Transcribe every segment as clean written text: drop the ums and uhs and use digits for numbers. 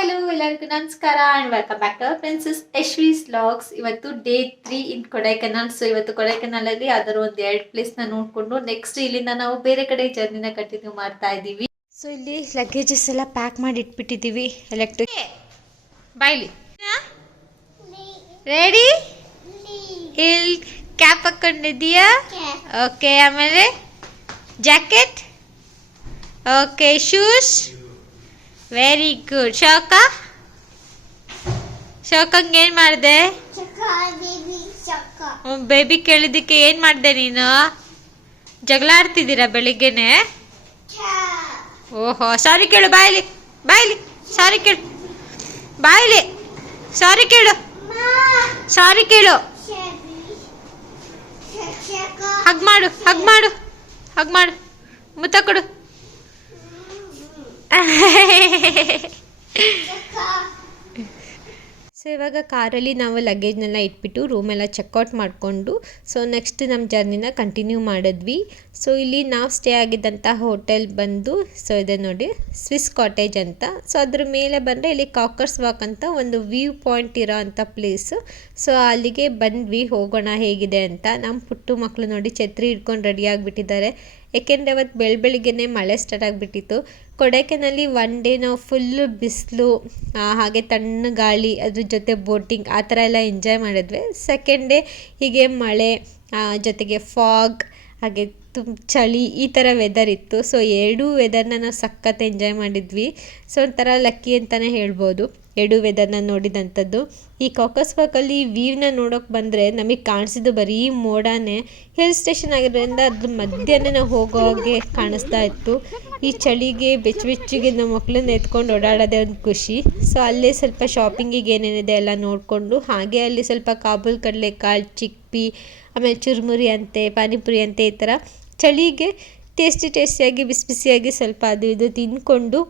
Hello ಎಲ್ಲರಿಗೂ ನಮಸ್ಕಾರ and welcome back to princess Yashvi's vlogs. ಇವತ್ತು ಡೇ 3 ಇನ್ ಕೊಡೈಕೆನಾಲ್. ಸೊ ಇವತ್ತು ಕೊಡೈಕೆನಾಲಲ್ಲಿ ಅದರ ಒಂದು 2 ಪ್ಲೇಸ್ನ ನೋಡಿಕೊಂಡು ನೆಕ್ಸ್ಟ್ ಇಲ್ಲಿಂದ ನಾವು ಬೇರೆ ಕಡೆ ಜರ್ನಿನ ಕಂಟಿನ್ಯೂ ಮಾಡ್ತಾ ಇದ್ದೀವಿ. ಸೊ ಇಲ್ಲಿ ಲಗೇಜಸ್ ಎಲ್ಲ ಪ್ಯಾಕ್ ಮಾಡಿ ಇಟ್ಬಿಟ್ಟಿದ್ದೀವಿ. ಎಲೆಕ್ಟ್ರಿಕ್ ಬಾಯ್ಲಿ ರೆಡಿ, ಇಲ್ಲಿ ಕ್ಯಾಪ್ ಹಾಕೊಂಡಿದ್ದೀಯಾ? ಓಕೆ, ಆಮೇಲೆ jacket, okay, shoes, very good. ಶೋಕಂಗೆ ಏನ್ ಮಾಡಿದೆ? ಬೇಬಿ ಕೇಳಿದ್ದಕ್ಕೆ ಏನ್ ಮಾಡಿದೆ ನೀನು? ಜಗಳ ಆಡ್ತಿದ್ದೀರಾ ಬೆಳಿಗ್ಗೆನೆ? ಓಹೋ, ಸಾರಿ ಕೇಳು, ಬಾಯ್ಲಿ ಬಾಯ್ಲಿ, ಸಾರಿ ಕೇಳು, ಬಾಯ್ಲಿ, ಸಾರಿ ಕೇಳು, ಸಾರಿ ಕೇಳು. ಹಗ್ ಮಾಡು, ಹಗ್ ಮಾಡು, ಹಗ್ ಮಾಡು, ಮುತ್ತ ಕೊಡು. ಸೊ ಇವಾಗ ಕಾರಲ್ಲಿ ನಾವು ಲಗೇಜ್ನೆಲ್ಲ ಇಟ್ಬಿಟ್ಟು ರೂಮೆಲ್ಲ ಚೆಕ್ಔಟ್ ಮಾಡಿಕೊಂಡು ಸೊ ನೆಕ್ಸ್ಟ್ ನಮ್ಮ ಜರ್ನಿನ ಕಂಟಿನ್ಯೂ ಮಾಡಿದ್ವಿ. ಸೊ ಇಲ್ಲಿ ನಾವು ಸ್ಟೇ ಆಗಿದ್ದಂಥ ಹೋಟೆಲ್ ಬಂದು ಸೊ ಇದೆ ನೋಡಿ, ಸ್ವಿಸ್ ಕಾಟೇಜ್ ಅಂತ. ಸೊ ಅದ್ರ ಮೇಲೆ ಬಂದರೆ ಇಲ್ಲಿ ಕಾಕರ್ಸ್ ವಾಕ್ ಅಂತ ಒಂದು ವ್ಯೂ ಪಾಯಿಂಟ್ ಇರೋ ಅಂಥ ಪ್ಲೇಸು. ಸೊ ಅಲ್ಲಿಗೆ ಬಂದ್ವಿ, ಹೋಗೋಣ ಹೇಗಿದೆ ಅಂತ. ನಮ್ಮ ಪುಟ್ಟು ಮಕ್ಕಳು ನೋಡಿ ಛತ್ರಿ ಹಿಡ್ಕೊಂಡು ರೆಡಿ ಆಗಿಬಿಟ್ಟಿದ್ದಾರೆ. ಏಕೆಂದರೆ ಅವತ್ತು ಬೆಳಗ್ಗೆನೇ ಮಳೆ ಸ್ಟಾರ್ಟ್ ಆಗಿಬಿಟ್ಟಿತ್ತು. ಕೊಡೈಕೆನಲ್ಲಿ ಒನ್ ಡೇ ನಾವು ಫುಲ್ಲು ಬಿಸಿಲು, ಹಾಗೆ ತಣ್ಣ ಗಾಳಿ, ಅದ್ರ ಜೊತೆ ಬೋಟಿಂಗ್ ಆ ಥರ ಎಲ್ಲ ಎಂಜಾಯ್ ಮಾಡಿದ್ವಿ. ಸೆಕೆಂಡ್ ಡೇ ಹೀಗೆ ಮಳೆ ಜೊತೆಗೆ ಫಾಗ್, ಹಾಗೆ ಚಳಿ, ಈ ಥರ ವೆದರ್ ಇತ್ತು. ಸೊ ಎರಡೂ ವೆದರ್ನ ನಾವು ಸಖತ್ ಎಂಜಾಯ್ ಮಾಡಿದ್ವಿ. ಸೊ ಒಂಥರ ಲಕ್ಕಿ ಅಂತಲೇ ಹೇಳ್ಬೋದು ಎರಡೂ ವೆದರ್ನ ನೋಡಿದಂಥದ್ದು. ಈ ಕಾಕರ್ಸ್ ವಾಕಲ್ಲಿ ವ್ಯೂನ ನೋಡೋಕೆ ಬಂದರೆ ನಮಗೆ ಕಾಣಿಸಿದ್ದು ಬರೀ ಮೋಡನೇ. ಹಿಲ್ ಸ್ಟೇಷನ್ ಆಗಿರೋದ್ರಿಂದ ಅದ್ರ ಮಧ್ಯನೇ ನಾವು ಹೋಗೋಗೆ ಕಾಣಿಸ್ತಾ ಇತ್ತು. ಈ ಚಳಿಗೆ ಬೆಚ್ಚಗೆ ನಮ್ಮ ಮಕ್ಕಳನ್ನ ಎತ್ಕೊಂಡು ಓಡಾಡೋದೇ ಒಂದು ಖುಷಿ. ಸೊ ಅಲ್ಲೇ ಸ್ವಲ್ಪ ಶಾಪಿಂಗಿಗೆ ಏನೇನಿದೆ ಎಲ್ಲ ನೋಡಿಕೊಂಡು, ಹಾಗೆ ಅಲ್ಲಿ ಸ್ವಲ್ಪ ಕಾಬೂಲ್ ಕಡಲೆಕಾಳು, ಚಿಕ್ಕಿ, ಆಮೇಲೆ ಚುರುಮುರಿ ಅಂತೆ, ಪಾನಿಪುರಿ ಅಂತೆ, ಈ ಥರ ಚಳಿಗೆ ಟೇಸ್ಟಿಯಾಗಿ ಬಿಸಿಯಾಗಿ ಸ್ವಲ್ಪ ಅದು ಇದು ತಿಂದ್ಕೊಂಡು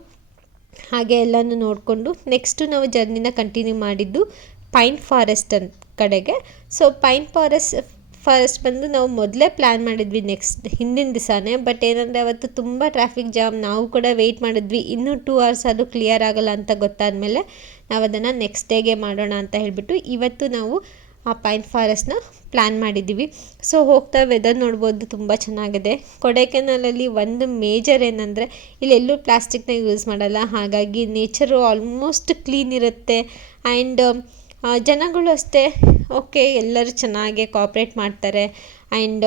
ಹಾಗೆ ಎಲ್ಲನೂ ನೋಡಿಕೊಂಡು ನೆಕ್ಸ್ಟು ನಾವು ಜರ್ನಿನ ಕಂಟಿನ್ಯೂ ಮಾಡಿದ್ದು ಪೈನ್ ಫಾರೆಸ್ಟ್ ಕಡೆಗೆ. ಸೊ ಪೈನ್ ಫಾರೆಸ್ಟ್ ಬಂದು ನಾವು ಮೊದಲೇ ಪ್ಲ್ಯಾನ್ ಮಾಡಿದ್ವಿ ನೆಕ್ಸ್ಟ್ ಹಿಂದಿನ ದಿವಸನೇ. ಬಟ್ ಏನಂದರೆ ಅವತ್ತು ತುಂಬ ಟ್ರಾಫಿಕ್ ಜಾಮ್, ನಾವು ಕೂಡ ವೆಯ್ಟ್ ಮಾಡಿದ್ವಿ. ಇನ್ನೂ 2 hours ಅದು ಕ್ಲಿಯರ್ ಆಗೋಲ್ಲ ಅಂತ ಗೊತ್ತಾದಮೇಲೆ ನಾವು ಅದನ್ನು ನೆಕ್ಸ್ಟ್ ಡೇಗೆ ಮಾಡೋಣ ಅಂತ ಹೇಳಿಬಿಟ್ಟು ಇವತ್ತು ನಾವು ಆ ಪೈನ್ ಫಾರೆಸ್ಟ್ನ ಪ್ಲ್ಯಾನ್ ಮಾಡಿದ್ದೀವಿ. ಸೊ ಹೋಗ್ತಾ ವೆದರ್ ನೋಡ್ಬೋದು, ತುಂಬ ಚೆನ್ನಾಗಿದೆ. ಕೊಡೈಕೆನಾಲಲ್ಲಿ ಒಂದು ಮೇಜರ್ ಏನಂದರೆ ಇಲ್ಲೆಲ್ಲೂ ಪ್ಲಾಸ್ಟಿಕ್ನ ಯೂಸ್ ಮಾಡಲ್ಲ, ಹಾಗಾಗಿ ನೇಚರು ಆಲ್ಮೋಸ್ಟ್ ಕ್ಲೀನ್ ಇರುತ್ತೆ. ಆ್ಯಂಡ್ ಜನಗಳು ಅಷ್ಟೇ ಓಕೆ, ಎಲ್ಲರೂ ಚೆನ್ನಾಗೇ ಕೋಆಪ್ರೇಟ್ ಮಾಡ್ತಾರೆ. ಆ್ಯಂಡ್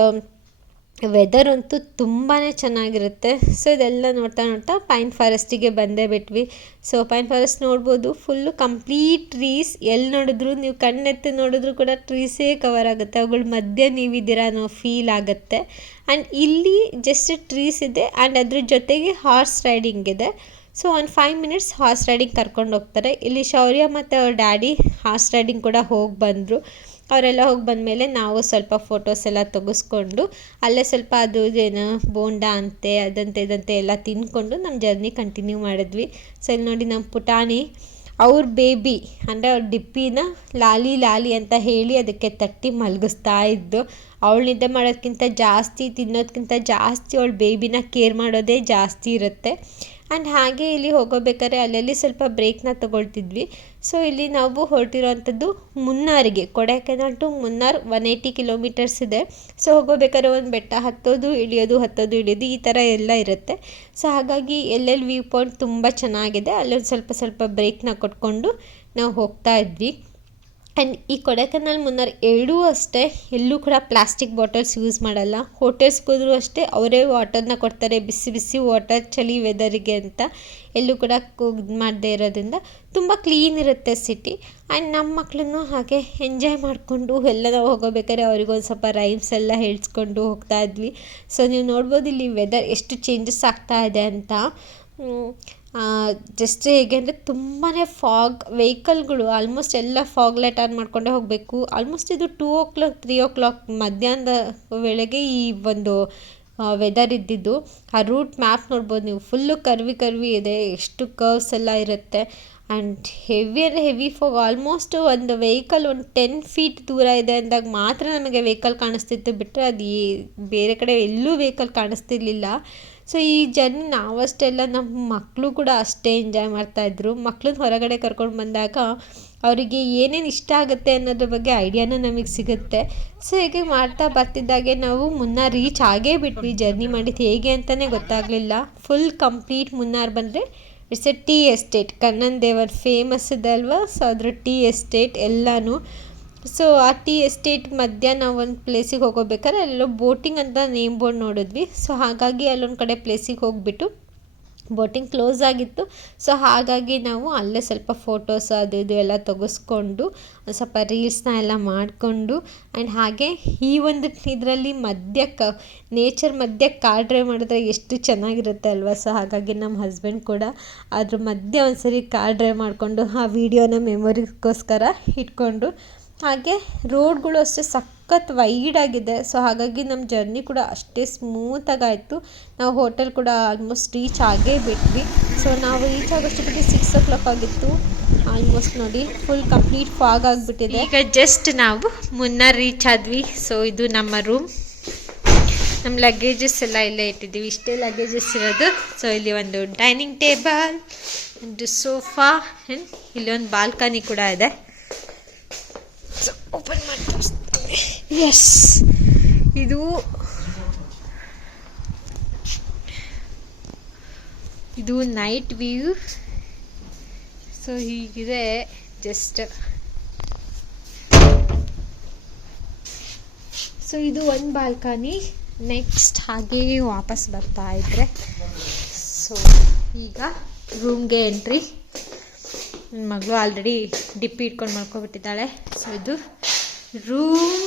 ವೆದರ್ ಅಂತೂ ತುಂಬಾ ಚೆನ್ನಾಗಿರುತ್ತೆ. ಸೊ ಇದೆಲ್ಲ ನೋಡ್ತಾ ಪೈನ್ ಫಾರೆಸ್ಟಿಗೆ ಬಂದೇ ಬಿಟ್ವಿ. ಸೊ ಪೈನ್ ಫಾರೆಸ್ಟ್ ನೋಡ್ಬೋದು, ಫುಲ್ಲು ಕಂಪ್ಲೀಟ್ ಟ್ರೀಸ್. ಎಲ್ಲಿ ನೋಡಿದ್ರು ನೀವು ಕಣ್ಣೆತ್ತಿ ನೋಡಿದ್ರು ಕೂಡ ಟ್ರೀಸೇ ಕವರ್ ಆಗುತ್ತೆ. ಅವುಗಳ ಮಧ್ಯೆ ನೀವಿದ್ದೀರಾ ಅನ್ನೋ ಫೀಲ್ ಆಗುತ್ತೆ. ಆ್ಯಂಡ್ ಇಲ್ಲಿ ಜಸ್ಟ್ ಟ್ರೀಸ್ ಇದೆ ಆ್ಯಂಡ್ ಅದ್ರ ಜೊತೆಗೆ ಹಾರ್ಸ್ ರೈಡಿಂಗ್ ಇದೆ. ಸೊ ಒಂದು 5 minutes ಹಾರ್ಸ್ ರೈಡಿಂಗ್ ಕರ್ಕೊಂಡು ಹೋಗ್ತಾರೆ. ಇಲ್ಲಿ ಶೌರ್ಯ ಮತ್ತು ಅವ್ರ ಡ್ಯಾಡಿ ಹಾರ್ಸ್ ರೈಡಿಂಗ್ ಕೂಡ ಹೋಗಿ ಬಂದರು. ಅವರೆಲ್ಲ ಹೋಗಿ ಬಂದಮೇಲೆ ನಾವು ಸ್ವಲ್ಪ ಫೋಟೋಸ್ ಎಲ್ಲ ತೆಗೆಸ್ಕೊಂಡು ಅಲ್ಲೇ ಸ್ವಲ್ಪ ಅದು ಏನು ಬೋಂಡಾ ಅಂತೆ ಅದಂತೆ ಇದಂತೆ ಎಲ್ಲ ತಿಂದ್ಕೊಂಡು ನಮ್ಮ ಜರ್ನಿ ಕಂಟಿನ್ಯೂ ಮಾಡಿದ್ವಿ. ಸೊ ಇಲ್ಲಿ ನೋಡಿ ನಮ್ಮ ಪುಟಾಣಿ ಅವ್ರ ಬೇಬಿ ಅಂದರೆ ಅವ್ರ ಡಿಪ್ಪಿನ ಲಾಲಿ ಅಂತ ಹೇಳಿ ಅದಕ್ಕೆ ತಟ್ಟಿ ಮಲಗಿಸ್ತಾ ಇದ್ದು. ಅವಳು ನಿದ್ದೆ ಮಾಡೋದಕ್ಕಿಂತ ಜಾಸ್ತಿ, ತಿನ್ನೋದಕ್ಕಿಂತ ಜಾಸ್ತಿ ಅವಳ ಬೇಬಿನ ಕೇರ್ ಮಾಡೋದೇ ಜಾಸ್ತಿ ಇರುತ್ತೆ. ಆ್ಯಂಡ್ ಹಾಗೆ ಇಲ್ಲಿ ಹೋಗೋಬೇಕಾದ್ರೆ ಅಲ್ಲಲ್ಲಿ ಸ್ವಲ್ಪ ಬ್ರೇಕ್ನ ತೊಗೊಳ್ತಿದ್ವಿ. ಸೊ ಇಲ್ಲಿ ನಾವು ಹೊರಟಿರೋವಂಥದ್ದು ಮುನ್ನಾರಿಗೆ, ಕೊಡೈಕೆನಾಲ್ ಟು ಮುನ್ನಾರ್ 180 kilometers ಇದೆ. ಸೊ ಹೋಗೋಬೇಕಾದ್ರೆ ಒಂದು ಬೆಟ್ಟ ಹತ್ತೋದು ಇಳಿಯೋದು ಈ ಥರ ಎಲ್ಲ ಇರುತ್ತೆ. ಸೊ ಹಾಗಾಗಿ ಎಲ್ಲೆಲ್ಲಿ ವ್ಯೂ ಪಾಯಿಂಟ್ ತುಂಬ ಚೆನ್ನಾಗಿದೆ, ಅಲ್ಲೊಂದು ಸ್ವಲ್ಪ ಬ್ರೇಕ್ನ ಕೊಟ್ಕೊಂಡು ನಾವು ಹೋಗ್ತಾ ಇದ್ವಿ. ಆ್ಯಂಡ್ ಈ ಕೊಡೈಕೆನಾಲ್ ಮುನ್ನಾರ್ ಎರಡೂ ಅಷ್ಟೇ, ಎಲ್ಲೂ ಕೂಡ ಪ್ಲಾಸ್ಟಿಕ್ ಬಾಟಲ್ಸ್ ಯೂಸ್ ಮಾಡಲ್ಲ. ಹೋಟೆಲ್ಸ್ಗೆ ಹೋದರೂ ಅಷ್ಟೇ ಅವರೇ ವಾಟರ್ನ ಕೊಡ್ತಾರೆ, ಬಿಸಿ ವಾಟರ್ ಚಳಿ ವೆದರಿಗೆ ಅಂತ. ಎಲ್ಲೂ ಕೂಡ ಇದು ಮಾಡದೇ ಇರೋದ್ರಿಂದ ತುಂಬ ಕ್ಲೀನ್ ಇರುತ್ತೆ ಸಿಟಿ. ಆ್ಯಂಡ್ ನಮ್ಮ ಮಕ್ಕಳನ್ನು ಹಾಗೆ ಎಂಜಾಯ್ ಮಾಡಿಕೊಂಡು ಎಲ್ಲ ನಾವು ಹೋಗೋಬೇಕಾದ್ರೆ ಅವ್ರಿಗೊಂದು ಸ್ವಲ್ಪ ರೈಮ್ಸ್ ಎಲ್ಲ ಹೇಳಿಸ್ಕೊಂಡು ಹೋಗ್ತಾ ಇದ್ವಿ. ಸೊ ನೀವು ನೋಡ್ಬೋದು ಇಲ್ಲಿ ವೆದರ್ ಎಷ್ಟು ಚೇಂಜಸ್ ಆಗ್ತಾ ಇದೆ ಅಂತ. ಜಸ್ಟ್ ಹೇಗೆ ಅಂದರೆ ತುಂಬಾ ಫಾಗ್, ವೆಹಿಕಲ್ಗಳು ಆಲ್ಮೋಸ್ಟ್ ಎಲ್ಲ ಫಾಗ್ ಲೈಟ್ ಆನ್ ಮಾಡಿಕೊಂಡೇ ಹೋಗಬೇಕು. ಆಲ್ಮೋಸ್ಟ್ ಇದು 2 o'clock 3 o'clock ಮಧ್ಯಾಹ್ನದ ವೇಳೆಗೆ ಈ ಒಂದು ವೆದರ್ ಇದ್ದಿದ್ದು. ಆ ರೂಟ್ ಮ್ಯಾಪ್ ನೋಡ್ಬೋದು ನೀವು, ಫುಲ್ಲು ಕರ್ವಿ ಇದೆ, ಎಷ್ಟು ಕರ್ವ್ಸ್ ಎಲ್ಲ ಇರುತ್ತೆ. And heavy fog. ಆಲ್ಮೋಸ್ಟ್ ಒಂದು ವೆಹಿಕಲ್ ಒಂದು 10 feet ದೂರ ಇದೆ ಅಂದಾಗ ಮಾತ್ರ ನಮಗೆ ವೆಹಿಕಲ್ ಕಾಣಿಸ್ತಿತ್ತು, ಬಿಟ್ಟರೆ ಅದು ಬೇರೆ ಕಡೆ ಎಲ್ಲೂ ವೆಹಿಕಲ್ ಕಾಣಿಸ್ತಿರ್ಲಿಲ್ಲ. ಸೊ ಈ ಜರ್ನಿ ನಾವಷ್ಟೇ ಅಲ್ಲ, ನಮ್ಮ ಮಕ್ಕಳು ಕೂಡ ಅಷ್ಟೇ ಎಂಜಾಯ್ ಮಾಡ್ತಾಯಿದ್ರು. ಮಕ್ಳನ್ನ ಹೊರಗಡೆ ಕರ್ಕೊಂಡು ಬಂದಾಗ ಅವರಿಗೆ ಏನೇನು ಇಷ್ಟ ಆಗುತ್ತೆ ಅನ್ನೋದ್ರ ಬಗ್ಗೆ ಐಡಿಯಾನೂ ನಮಗೆ ಸಿಗುತ್ತೆ. ಸೊ ಹೀಗೆ ಮಾಡ್ತಾ ಬರ್ತಿದ್ದಾಗೆ ನಾವು ಮುನ್ನಾರ್ ರೀಚ್ ಆಗೇ ಬಿಟ್ವಿ. ಜರ್ನಿ ಮಾಡಿದ್ದು ಹೇಗೆ ಅಂತಲೇ ಗೊತ್ತಾಗಲಿಲ್ಲ. ಫುಲ್ ಕಂಪ್ಲೀಟ್ ಮುನ್ನಾರ್ ಬಂದರೆ it's A tea estate. Kannan ದೇವರ್ ಫೇಮಸ್ ಇದೆ ಅಲ್ವಾ, ಸೊ ಅದ್ರ ಟೀ ಎಸ್ಟೇಟ್ ಎಲ್ಲನೂ. ಸೊ ಆ ಟೀ ಎಸ್ಟೇಟ್ ಮಧ್ಯ ನಾವು ಒಂದು ಪ್ಲೇಸಿಗೆ ಹೋಗೋಬೇಕಾದ್ರೆ ಅಲ್ಲೆಲ್ಲೋ ಬೋಟಿಂಗ್ ಅಂತ ನೇಮ್ ಬೋರ್ಡ್ ನೋಡಿದ್ವಿ. ಸೊ ಹಾಗಾಗಿ ಅಲ್ಲೊಂದು ಕಡೆ ಪ್ಲೇಸಿಗೆ ಹೋಗಿಬಿಟ್ಟು ಬೋಟಿಂಗ್ ಕ್ಲೋಸ್ ಆಗಿತ್ತು. ಸೊ ಹಾಗಾಗಿ ನಾವು ಅಲ್ಲೇ ಸ್ವಲ್ಪ ಫೋಟೋಸ್ ಅದು ಇದು ಎಲ್ಲ ತೆಗೆಸ್ಕೊಂಡು ಸ್ವಲ್ಪ ರೀಲ್ಸ್ನ ಎಲ್ಲ ಮಾಡಿಕೊಂಡು ಆ್ಯಂಡ್ ಹಾಗೆ ಈ ಒಂದು ಇದರಲ್ಲಿ ನೇಚರ್ ಮಧ್ಯೆ ಕಾರ್ ಡ್ರೈವ್ ಮಾಡಿದ್ರೆ ಎಷ್ಟು ಚೆನ್ನಾಗಿರುತ್ತೆ ಅಲ್ವಾ. ಸೊ ಹಾಗಾಗಿ ನಮ್ಮ ಹಸ್ಬೆಂಡ್ ಕೂಡ ಅದ್ರ ಮಧ್ಯೆ ಒಂದು ಸರಿ ಕಾರ್ ಡ್ರೈವ್ ಮಾಡಿಕೊಂಡು ಆ ವಿಡಿಯೋನ ಮೆಮೊರಿಗೋಸ್ಕರ ಇಟ್ಕೊಂಡು, ಹಾಗೆ ರೋಡ್ಗಳು ಅಷ್ಟೇ ಸಖತ್ ವೈಡಾಗಿದೆ. ಸೊ ಹಾಗಾಗಿ ನಮ್ಮ ಜರ್ನಿ ಕೂಡ ಅಷ್ಟೇ ಸ್ಮೂತಾಗಾಯಿತು. ನಾವು ಹೋಟೆಲ್ ಕೂಡ ಆಲ್ಮೋಸ್ಟ್ ರೀಚ್ ಆಗೇ ಬಿಟ್ವಿ. ಸೊ ನಾವು ರೀಚ್ ಆಗೋಷ್ಟೊತ್ತಿಗೆ 6 o'clock ಆಗಿತ್ತು ಆಲ್ಮೋಸ್ಟ್. ನೋಡಿ ಫುಲ್ ಕಂಪ್ಲೀಟ್ ಫಾಗ್ ಆಗಿಬಿಟ್ಟಿದೆ. ಈಗ ಜಸ್ಟ್ ನಾವು ಮುನ್ನಾರ್ ರೀಚ್ ಆದ್ವಿ. ಸೊ ಇದು ನಮ್ಮ ರೂಮ್. ನಮ್ಮ ಲಗೇಜಸ್ ಎಲ್ಲ ಇಲ್ಲೇ ಇಟ್ಟಿದ್ದೀವಿ, ಇಷ್ಟೇ ಲಗೇಜಸ್ ಇರೋದು. ಸೊ ಇಲ್ಲಿ ಒಂದು ಡೈನಿಂಗ್ ಟೇಬಲ್, ಒಂದು ಸೋಫಾ ಆ್ಯಂಡ್ ಇಲ್ಲಿ ಒಂದು ಬಾಲ್ಕನಿ ಕೂಡ ಇದೆ. ಸೊ ಓಪನ್ ಮಾಡಿ ತೋರಿಸ್ತೀನಿ. ಎಸ್, ಇದು ನೈಟ್ ವ್ಯೂ. ಸೊ ಹೀಗಿದೆ ಜಸ್ಟ್. ಸೊ ಇದು ಒಂದು ಬಾಲ್ಕನಿ. ನೆಕ್ಸ್ಟ್ ಹಾಗೇ ವಾಪಸ್ ಬರ್ತಾ ಇದ್ರೆ ಸೊ ಈಗ ರೂಮ್ಗೆ ಎಂಟ್ರಿ. ನನ್ನ ಮಗಳು ಆಲ್ರೆಡಿ ಡಿಪ್ಪಿ ಇಟ್ಕೊಂಡು ಮಾಡ್ಕೊಬಿಟ್ಟಿದ್ದಾಳೆ. ಸೊ ಇದು ರೂಮ್.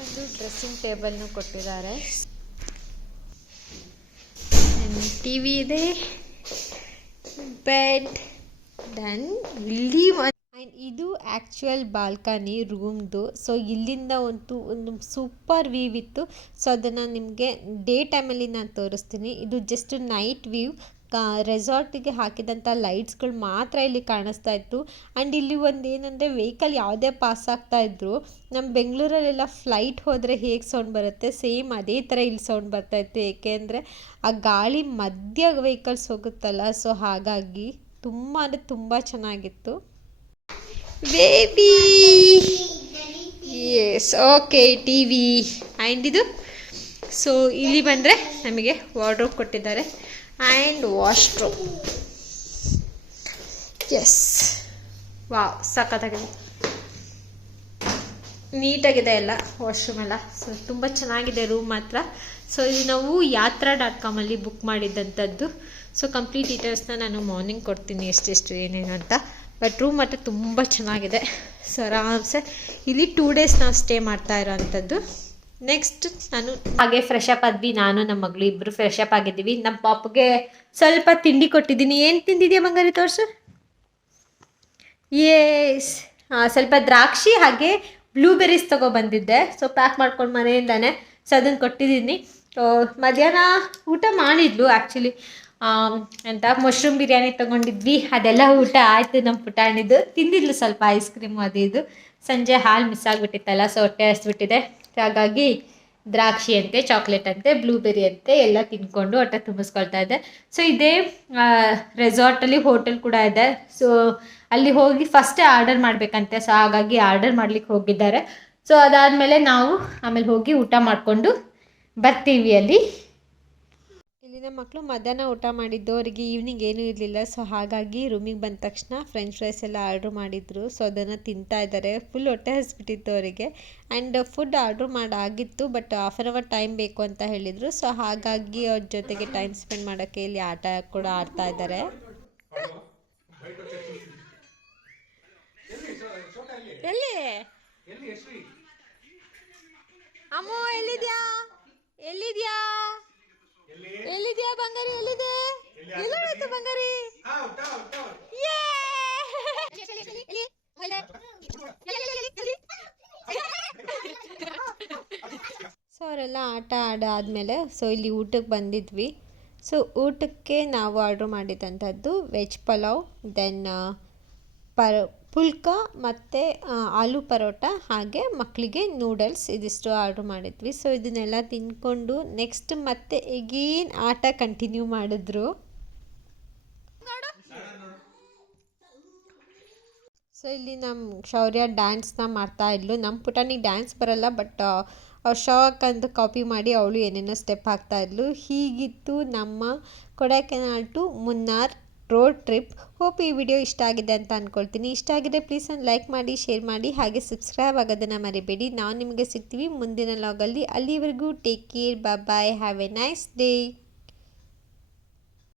ಒಂದು ಡ್ರೆಸ್ಸಿಂಗ್ ಟೇಬಲ್ನು ಕೊಟ್ಟಿದ್ದಾರೆ, ಟಿ ವಿ ಇದೆ, ಬೆಡ್. ದೆನ್ ಇಲ್ಲಿ ಆ್ಯಂಡ್ ಇದು ಆ್ಯಕ್ಚುಯಲ್ ಬಾಲ್ಕನಿ ರೂಮ್ದು. ಸೊ ಇಲ್ಲಿಂದ ಒಂದು ಸೂಪರ್ ವ್ಯೂ ಇತ್ತು. ಸೊ ಅದನ್ನು ನಿಮಗೆ ಡೇ ಟೈಮಲ್ಲಿ ನಾನು ತೋರಿಸ್ತೀನಿ. ಇದು ಜಸ್ಟ್ ನೈಟ್ ವ್ಯೂ. ರೆಸಾರ್ಟಿಗೆ ಹಾಕಿದಂಥ ಲೈಟ್ಸ್ಗಳು ಮಾತ್ರ ಇಲ್ಲಿ ಕಾಣಿಸ್ತಾ ಇತ್ತು. ಆ್ಯಂಡ್ ಇಲ್ಲಿ ಒಂದು ಏನಂದರೆ ವೆಹಿಕಲ್ ಯಾವುದೇ ಪಾಸ್ ಆಗ್ತಾಯಿದ್ರು, ನಮ್ಮ ಬೆಂಗಳೂರಲ್ಲೆಲ್ಲ ಫ್ಲೈಟ್ ಹೋದರೆ ಹೇಗೆ ಸೌಂಡ್ ಬರುತ್ತೆ ಸೇಮ್ ಅದೇ ಥರ ಇಲ್ಲಿ ಸೌಂಡ್ ಬರ್ತಾಯಿತ್ತು. ಏಕೆಂದರೆ ಆ ಗಾಳಿ ಮಧ್ಯ ವೆಹಿಕಲ್ಸ್ ಹೋಗುತ್ತಲ್ಲ. ಸೊ ಹಾಗಾಗಿ ತುಂಬ ಅಂದರೆ ತುಂಬ ಚೆನ್ನಾಗಿತ್ತು. Baby yes, okay, T V and ಇದು. ಸೊ ಇಲ್ಲಿ ಬಂದರೆ ನಮಗೆ ವಾರ್ಡ್ರೋಬ್ ಕೊಟ್ಟಿದ್ದಾರೆ ಆ್ಯಂಡ್ ವಾಶ್ರೂಮ್. ಎಸ್, ವಾವ್, ಸಖತ್ತಾಗಿದೆ, ನೀಟಾಗಿದೆ ಎಲ್ಲ ವಾಶ್ರೂಮ್ ಎಲ್ಲ. ಸೊ ತುಂಬ ಚೆನ್ನಾಗಿದೆ ರೂಮ್ ಮಾತ್ರ. ಸೊ ಇದು ನಾವು yatra.com ಬುಕ್ ಮಾಡಿದ್ದಂಥದ್ದು. ಸೊ ಕಂಪ್ಲೀಟ್ ಡೀಟೇಲ್ಸ್ನ ನಾನು ಮಾರ್ನಿಂಗ್ ಕೊಡ್ತೀನಿ ಎಷ್ಟೆಷ್ಟು ಏನೇನು ಅಂತ. ಬಟ್ ರೂಮ್ ಮಾತ್ರ ತುಂಬ ಚೆನ್ನಾಗಿದೆ. ಸೊ ಆರಾಮ್ಸೆ ಇಲ್ಲಿ 2 days ನಾವು ಸ್ಟೇ ಮಾಡ್ತಾ ಇರೋವಂಥದ್ದು. ನೆಕ್ಸ್ಟ್ ನಾನು ಹಾಗೆ ಫ್ರೆಶ್ ಅಪ್ ಆದ್ವಿ. ನಾನು ನಮ್ಮ ಮಗಳು ಇಬ್ಬರು ಫ್ರೆಶ್ ಅಪ್ ಆಗಿದ್ದೀವಿ. ನಮ್ಮ ಪಾಪಗೆ ಸ್ವಲ್ಪ ತಿಂಡಿ ಕೊಟ್ಟಿದ್ದೀನಿ. ಏನು ತಿಂದಿದೆಯಾ ಬಂಗಾರಿ, ತೋರಿಸು. ಏಸ್, ಸ್ವಲ್ಪ ದ್ರಾಕ್ಷಿ ಹಾಗೆ ಬ್ಲೂಬೆರೀಸ್ ತೊಗೊಬಂದಿದ್ದೆ. ಸೊ ಪ್ಯಾಕ್ ಮಾಡ್ಕೊಂಡು ಮನೆಯಿಂದಾನೆ. ಸೊ ಅದನ್ನು ಕೊಟ್ಟಿದ್ದೀನಿ. ಮಧ್ಯಾಹ್ನ ಊಟ ಮಾಡಿದ್ಲು ಆ್ಯಕ್ಚುಲಿ. ಅಂತ ಮಶ್ರೂಮ್ ಬಿರಿಯಾನಿ ತೊಗೊಂಡಿದ್ವಿ, ಅದೆಲ್ಲ ಊಟ ಆಯಿತು. ನಮ್ಮ ಪುಟಾಣಿದು ತಿಂದಿದ್ಲು ಸ್ವಲ್ಪ ಐಸ್ ಕ್ರೀಮು ಅದು ಇದು. ಸಂಜೆ ಹಾಲು ಮಿಸ್ ಆಗಿಬಿಟ್ಟಿತ್ತಲ್ಲ, ಸೊ ಹೊಟ್ಟೆ ಹಸ್ಬಿಟ್ಟಿದೆ. ಹಾಗಾಗಿ ದ್ರಾಕ್ಷಿ ಅಂತೆ, ಚಾಕ್ಲೇಟ್ ಅಂತೆ, ಬ್ಲೂಬೆರಿ ಅಂತೆ ಎಲ್ಲ ತಿನ್ಕೊಂಡು ಹೊಟ್ಟೆ ತುಂಬಿಸ್ಕೊಳ್ತಾ ಇದ್ದೆ. ಸೊ ಇದೇ ರೆಸಾರ್ಟಲ್ಲಿ ಹೋಟೆಲ್ ಕೂಡ ಇದೆ. ಸೊ ಅಲ್ಲಿ ಹೋಗಿ ಫಸ್ಟೇ ಆರ್ಡರ್ ಮಾಡಬೇಕಂತೆ. ಸೊ ಹಾಗಾಗಿ ಆರ್ಡರ್ ಮಾಡ್ಲಿಕ್ಕೆ ಹೋಗಿದ್ದಾರೆ. ಸೊ ಅದಾದಮೇಲೆ ನಾವು ಆಮೇಲೆ ಹೋಗಿ ಊಟ ಮಾಡಿಕೊಂಡು ಬರ್ತೀವಿ ಅಲ್ಲಿ. ಇಲ್ಲಿನ ಮಕ್ಕಳು ಮಧ್ಯಾಹ್ನ ಊಟ ಮಾಡಿದ್ದು, ಅವರಿಗೆ ಈವ್ನಿಂಗ್ ಏನೂ ಇರಲಿಲ್ಲ. ಸೊ ಹಾಗಾಗಿ ರೂಮಿಗೆ ಬಂದ ತಕ್ಷಣ ಫ್ರೆಂಚ್ ಫ್ರೈಸ್ ಎಲ್ಲ ಆರ್ಡ್ರ್ ಮಾಡಿದ್ರು. ಸೊ ಅದನ್ನು ತಿಂತಾ ಇದ್ದಾರೆ. ಫುಲ್ ಹೊಟ್ಟೆ ಹಸ್ಬಿಟ್ಟಿತ್ತು ಅವರಿಗೆ. ಆ್ಯಂಡ್ ಫುಡ್ ಆರ್ಡ್ರ್ ಮಾಡಾಗಿತ್ತು, ಬಟ್ 1/2 hour ಟೈಮ್ ಬೇಕು ಅಂತ ಹೇಳಿದರು. ಸೊ ಹಾಗಾಗಿ ಅವ್ರ ಜೊತೆಗೆ ಟೈಮ್ ಸ್ಪೆಂಡ್ ಮಾಡೋಕ್ಕೆ ಇಲ್ಲಿ ಆಟ ಕೂಡ ಆಡ್ತಾ ಇದ್ದಾರೆ. ಎಲ್ಲಿ ಅಮ್ಮು, ಎಲ್ಲಿದ್ಯಾ ಎಲ್ಲಿದ್ಯಾ ಎಲ್ಲಿದ್ಯಾ ಬಂಗಾರಿ, ಎಲ್ಲಿದೆ, ಎಲ್ಲೋಯ್ತು ಬಂಗಾರಿ? ಸೊ ಅವರೆಲ್ಲ ಆಟ ಆಡಾದ್ಮೇಲೆ ಸೊ ಇಲ್ಲಿ ಊಟಕ್ಕೆ ಬಂದಿದ್ವಿ. ಸೊ ಊಟಕ್ಕೆ ನಾವು ಆರ್ಡ್ರ್ ಮಾಡಿದಂಥದ್ದು ವೆಜ್ ಪಲಾವ್, ದೆನ್ ಪುಲ್ಕ ಮತ್ತು ಆಲೂ ಪರೋಟ ಹಾಗೆ ಮಕ್ಕಳಿಗೆ ನೂಡಲ್ಸ್ ಇದಿಷ್ಟು ಆರ್ಡ್ರ್ ಮಾಡಿದ್ವಿ. ಸೊ ಇದನ್ನೆಲ್ಲ ತಿಂದ್ಕೊಂಡು ನೆಕ್ಸ್ಟ್ ಮತ್ತೆ ಎಗೇನ್ ಆಟ ಕಂಟಿನ್ಯೂ ಮಾಡಿದ್ರು. ಸೊ ಇಲ್ಲಿ ನಮ್ಮ ಶೌರ್ಯ ಡ್ಯಾನ್ಸ್ನ ಮಾಡ್ತಾ ಇದ್ಲು. ನಮ್ಮ ಪುಟಾಣಿಗೆ ಡ್ಯಾನ್ಸ್ ಬರಲ್ಲ, ಬಟ್ ಶಾಕ್ ಅಂತ ಕಾಪಿ ಮಾಡಿ ಅವಳು ಏನೇನೋ ಸ್ಟೆಪ್ ಹಾಕ್ತಾ ಇದ್ಲು. ಹೀಗಿತ್ತು ನಮ್ಮ Kodaikanal to Munnar road trip. Hope ಈ ವಿಡಿಯೋ ಇಷ್ಟ ಆಗಿದೆ ಅಂತ ಅಂದ್ಕೊಳ್ತೀನಿ. ಇಷ್ಟ ಆಗಿದೆ ಪ್ಲೀಸ್ ಒಂದು ಲೈಕ್ ಮಾಡಿ, ಶೇರ್ ಮಾಡಿ, ಹಾಗೆ ಸಬ್ಸ್ಕ್ರೈಬ್ ಆಗೋದನ್ನು ಮರಿಬೇಡಿ. ನಾವು ನಿಮಗೆ ಸಿಗ್ತೀವಿ ಮುಂದಿನ ಲಾಗಲ್ಲಿ. ಅಲ್ಲಿವರೆಗೂ take care, bye, have a nice day.